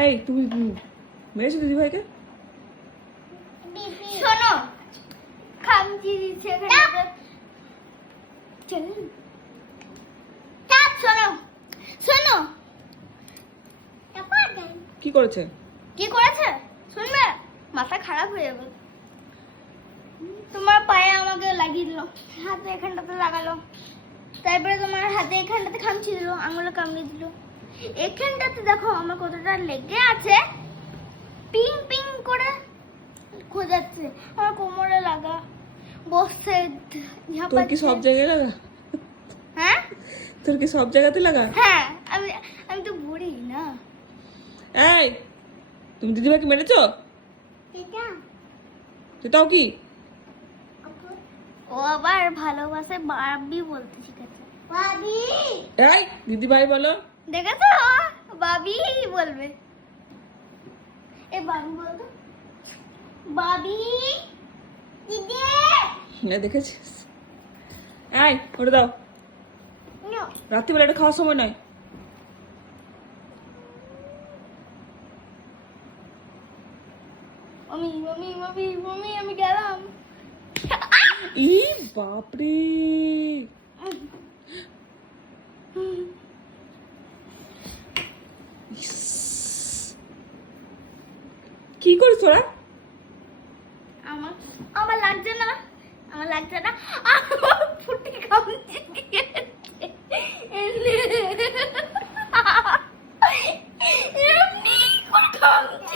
এই তুমি মেরেছো দিদি ভাইকে? শোনো, খামচি দিচ্ছে এখানে। শোনো শোনো, কি করেছে? কি করেছে শুনবে? মাথা খারাপ হয়ে যাবে। তোমার পায়ে আমাকে লাগিয়ে দিল, হাতে এখানটাতে লাগালো, তারপরে তোমার হাতে এখানটাতে খামচি দিল, আঙুলে কামড়ে দিল। এখানটাতে দেখো আমার কতটা লেগে আছে, পিং পিং করে খোঁজাচ্ছে। আমার কোমরে লাগা, বসছে, তোর কি সব জায়গায় লাগা? হ্যাঁ তোর কি সব জায়গাতে লাগা? হ্যাঁ, আমি আমি তো বুড়ি না। এই তুমি দিদি ভাইকে মেরেছো? সেটাও কি? ও আবার ভালোবাসে বাবি বলতে শিখেছে। বাবি, এই দিদি ভাই বলো। দেখেছো, বাবি বলবে। এ বাবি বলতো, বাবি দিদি। দেখেছিস? এই ওটা দাও, রাত্রিবেলা এটা খাওয়ার সময় নয়। মামি মামি মামি মামি, আমি গেলাম। ই বাপরে, কি করিস তোরা? আমার আমার লাগছে না, আমার লাগছে না, আমার ফুটি খামচি দিয়েছে। এমনি করে খামচি